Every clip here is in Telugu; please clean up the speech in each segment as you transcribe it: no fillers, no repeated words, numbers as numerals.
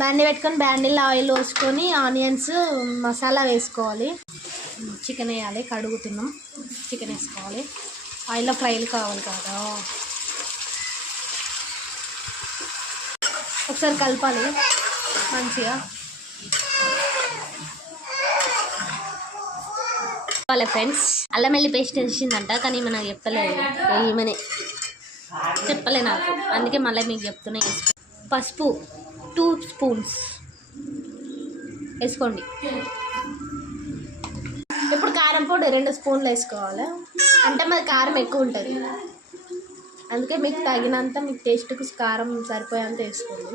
బ్యాండీ పెట్టుకొని బ్యాండీలో ఆయిల్ పోసుకొని ఆనియన్స్ మసాలా వేసుకోవాలి. చికెన్ వేయాలి, కడుగుతున్నాం. చికెన్ వేసుకోవాలి. ఆయిల్లో ఫ్రైలు కావాలి కదా, ఒకసారి కలపాలి మంచిగా. వాళ్ళ ఫ్రెండ్స్ అల్లం వెల్లి పేస్ట్ వేసిందంట, కానీ ఈమె నాకు చెప్పలేదు. ఈమెనే చెప్పలే నాకు, అందుకే మళ్ళీ మీకు చెప్తూనే వేసుకో. పసుపు 2 స్పూన్స్ వేసుకోండి. ఇప్పుడు కారం పొడి 2 స్పూన్లు వేసుకోవాలి. అంటే మరి కారం ఎక్కువ ఉంటుంది, అందుకే మీకు తగినంత, మీకు టేస్ట్కి కారం సరిపోయేంత వేసుకోండి.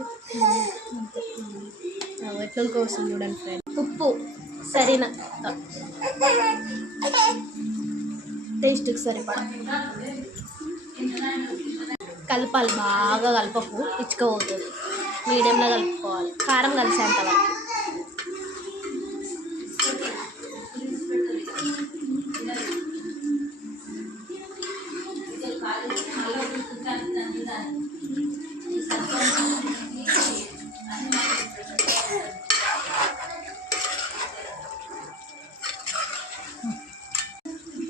ఎట్ల కోసం చూడండి ఫ్రెండ్. ఉప్పు సరేనా, టేస్ట్కి సరిపడా కలపాలి. బాగా కలపకు, ఇచ్చుకోబోతుంది. మీడియంలో కలుపుకోవాలి, కారం కలిసేంత వరకు.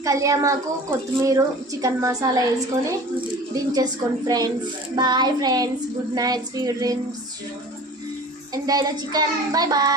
కళ్యామాకు, కొత్తిమీర, చికెన్ మసాలా వేసుకొని దించేసుకోండి friends. Bye friends, good night, sweet dreams, enjoy the chicken. Bye bye.